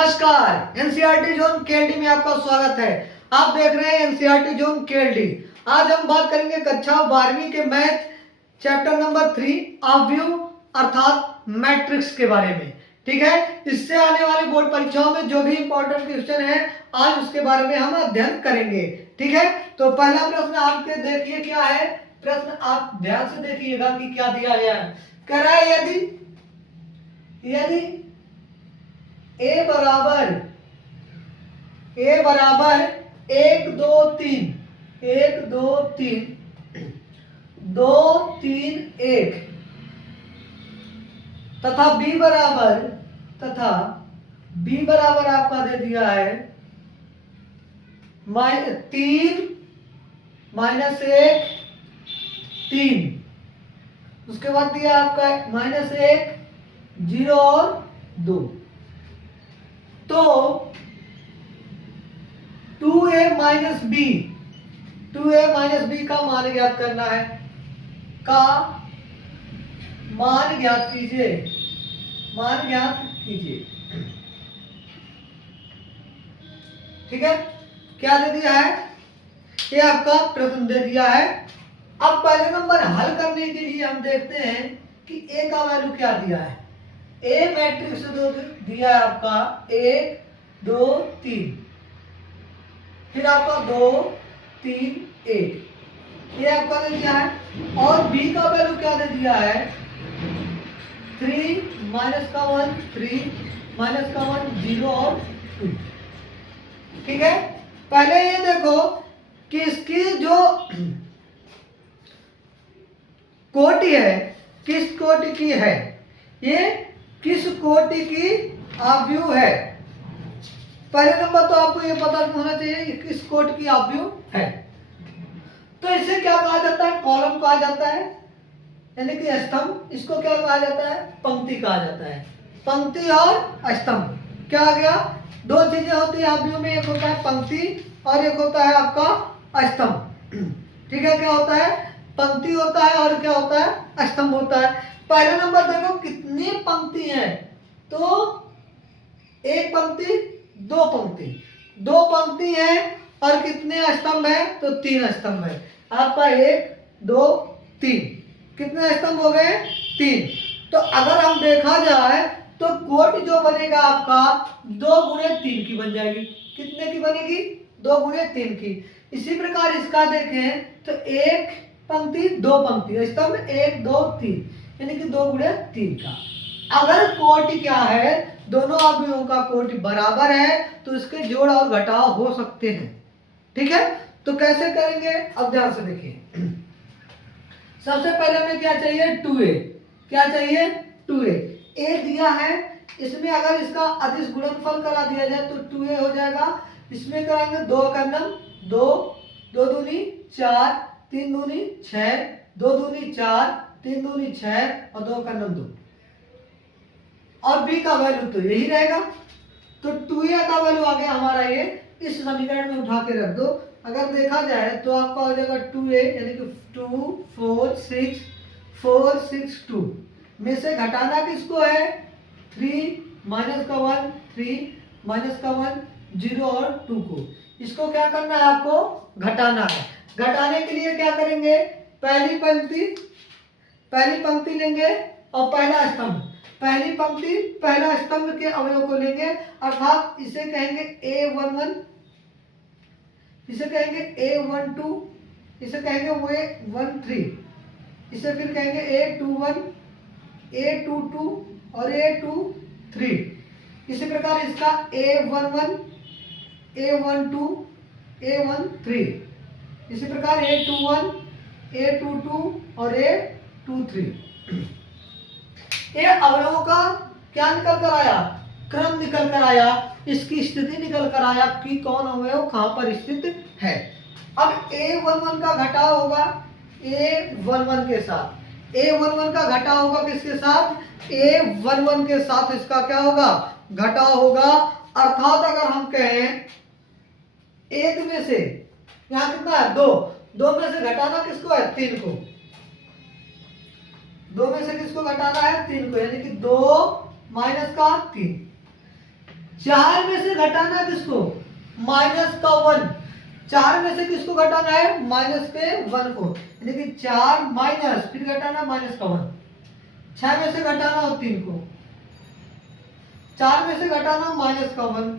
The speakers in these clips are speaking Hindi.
नमस्कार, एनसीईआरटी जोन केएलडी में आपका स्वागत है। आप देख रहे हैं एनसीईआरटी जोन केएलडी। आज हम बात करेंगे कक्षा 12वीं के मैथ चैप्टर नंबर 3 ऑब्व्यू अर्थात मैट्रिक्स के बारे में। ठीक है, इससे आने वाले बोर्ड परीक्षाओं में जो भी इंपॉर्टेंट क्वेश्चन है आज उसके बारे में हम अध्ययन करेंगे। ठीक है, तो पहला प्रश्न आपके देखिए क्या है। प्रश्न आप ध्यान से देखिएगा कि क्या दिया गया है। कह रहा है यदि ए बराबर 1 2 3 1 2 3 2 3 1 तथा b बराबर आपका दे दिया है 3 -1 3। उसके बाद दिया आपका -1 0 और 2। तो 2a - b का मान ज्ञात करना है। का मान ज्ञात कीजिए। ठीक है, क्या दे दिया है? ये आपका प्रश्न दे दिया है। अब पहले नंबर हल करने के लिए हम देखते हैं कि a का वैल्यू क्या दिया है। ए मैट्रिक्स दिया है आपका 1 2 3, फिर आपका 2 3 1 ये आपका दे दिया है। और बी का वैल्यू क्या दे दिया है? 3 -1 3 -1 0 और 2। ठीक है, पहले ये देखो कि इसकी जो कोटि है किस कोटि की है, ये किस कोटि की ऑब्व्यू है। पहले नंबर तो आपको ये पता होना चाहिए कि किस कोटि की ऑब्व्यू है। तो इसे क्या कहा जाता है? कॉलम कहा जाता है, यानी कि स्तंभ। इसको क्या कहा जाता है? पंक्ति कहा जाता है। पंक्ति और स्तंभ क्या आ गया? दो चीजें होती है ऑब्व्यू में, एक होता है पंक्ति और एक होता है आपका स्तंभ। ठीक है, क्या होता है? पंक्ति होता है और क्या होता है? स्तंभ होता है। पहले नंबर देखो कितनी पंक्ति है, तो एक पंक्ति दो पंक्ति है और कितने स्तंभ है? तो 3 स्तंभ है। आपका 1 2 3 कितने स्तंभ हो गए? 3। तो अगर हम देखा जाए तो कोटि जो बनेगा आपका 2 × 3 की बन जाएगी। कितने की बनेगी? 2 × 3 की। इसी प्रकार इसका देखें तो एक पंक्ति दो पंक्ति, स्तंभ 1 2 3 यानी कि 2 × 3 का। अगर कोटि क्या है? दोनों ऑब्व्यूओं का कोटि बराबर है तो इसके जोड़ और घटाव हो सकते हैं। ठीक है, तो कैसे करेंगे? अब ध्यान से देखिए। सबसे पहले हमें क्या चाहिए? 2a। क्या चाहिए? 2a। a दिया है, इसमें अगर इसका अदिश गुणनफल करा दिया जाए तो 2a हो जाएगा। इसमें कराएंगे 2 का नम 2 2 दूनी 4 3 दूनी 6 2 दूनी 4 3 दूनी 6 और 2 का नम 2। और b का वैल्यू तो यही रहेगा। तो 2a का वैल्यू आ गया हमारा ये। इस समीकरण में उठा के रख दो। अगर देखा जाए तो आपका हो जाएगा 2a यानी कि 2 4 6 2 में से घटाना किसको है? 3 -1 3 -1 0 और 2 को। इसको क्या करना है? आपको घटाना है। घटाने के लिए क्या करेंगे? पहली पंक्ति लेंगे और पहला स्तंभ। पहली पंक्ति पहला स्तंभ के अवयव को लेंगे, अर्थात इसे कहेंगे a11, इसे कहेंगे a12, इसे कहेंगे a13, इसे फिर कहेंगे a21 a22 और a23। इसी प्रकार इसका a11 a12 a13, इसी प्रकार a21 a22 और a23। ये अवयवों का क्या निकल कर आया? क्रम निकल कर आया, इसकी स्थिति निकल कर आया कि कौन अवयव कहां पर स्थित है। अब a11 का घटाव होगा a11 के साथ। a11 का घटाव होगा किसके साथ? a11 के साथ इसका क्या होगा? घटाव होगा। अर्थात अगर हम कहें एक में से यहाँ कितना है? 2 में से घटाना किसको है? 3 को। 2 में से किसको घटाना है? 3 को, यानी कि 2 माइनस का 3। 4 में से घटाना है किसको, माइनस का 1। 4 में से किसको घटाना है, माइनस के 1 को, यानी कि 4 माइनस फिर घटाना माइनस का 1। 6 में से घटाना हो 3 को, 4 में से घटाना माइनस का 1,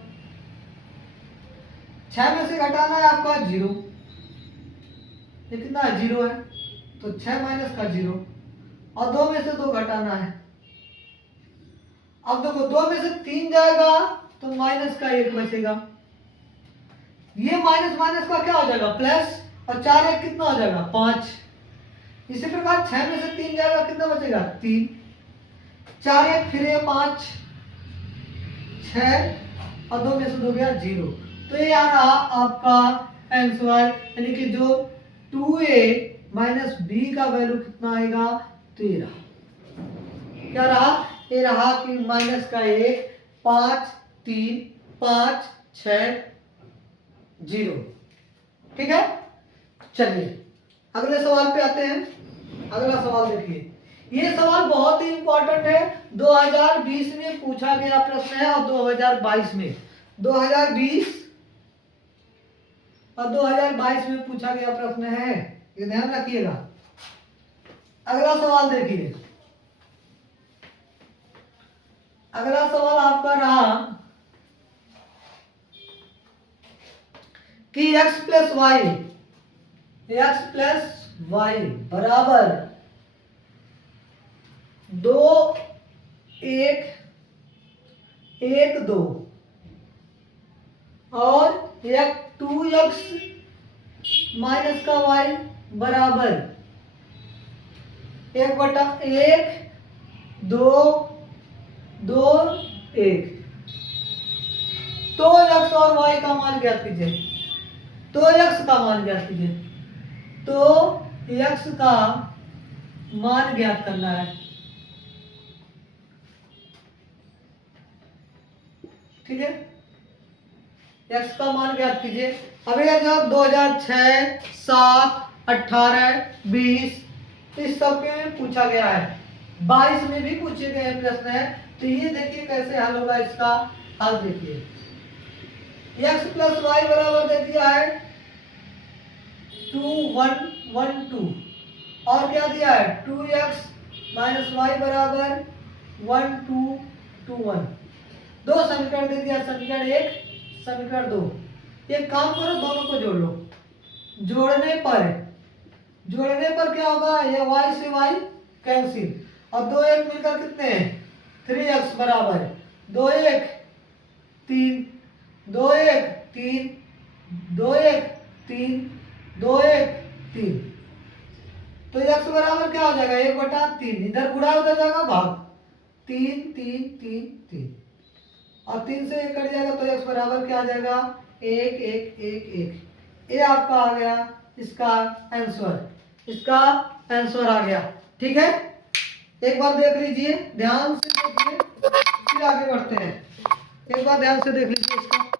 6 में से घटाना है आपका 0, ये कितना है 0 है, तो 6 माइनस का 0, और 2 में से 2 घटाना है। अब देखो 2 में से 3 जाएगा तो माइनस का 1 बचेगा, ये माइनस माइनस का क्या हो जाएगा प्लस, और 4 1 कितना हो जाएगा 5। इसी प्रकार 6 में से 3 जाएगा कितना बचेगा 3, 4 1 फिर 5 6 और 2 में से 2 गया 0। तो ये आ रहा आपका आंसर, यानी कि जो 2a माइनस बी का वैल्यू कितना आएगा 13। क्या रहा, ये रहा कि माइनस का 1 5 3 5 6 0। ठीक है, चलिए अगले सवाल पे आते हैं। अगला सवाल देखिए, ये सवाल बहुत ही इंपॉर्टेंट है, 2020 में पूछा गया प्रश्न है और 2022 में, 2020 और 2022 में पूछा गया प्रश्न है, ये ध्यान रखिएगा। अगला सवाल देखिए, अगला सवाल आपका रहा कि x प्लस वाई बराबर 2 1 1 2 और 2x माइनस का y बराबर 1/1 2 2 1। तो x और y का मान ज्ञात कीजिए, तो x का मान ज्ञात कीजिए, तो x का मान ज्ञात करना है। ठीक है, x का मान ज्ञात कीजिए। अब ये जब 2006 7 18 20 इस सब में पूछा गया है, 22 में भी पूछे गए प्रश्न है, तो ये देखिए कैसे हल होगा इसका हल देखिए। x प्लस वाई बराबर दे दिया है 2 1 1 2 और क्या दिया है 2x माइनस वाई बराबर 1 2 2 1। दो समीकरण दे दिया, समीकरण 1 समीकरण 2। एक काम करो, दोनों को जोड़ लो, जोड़ने पर क्या होगा, ये y से y कैंसिल और 2 1 मिलकर कितने हैं 3x बराबर 2 1 3 2 1 3 2 1 3 2 1 3। तो x बराबर क्या हो जाएगा 1/3, इधर गुणा उधर जाएगा भाग, 3 3 3 3 और 3 से 1 कट जाएगा, तो x बराबर क्या आ जाएगा 1 1 1 1। ये आपका आ गया इसका आंसर, इसका आंसर आ गया। ठीक है, एक बार देख लीजिए, ध्यान से देखिए, फिर आगे बढ़ते हैं। एक बार ध्यान से देख लीजिए इसका।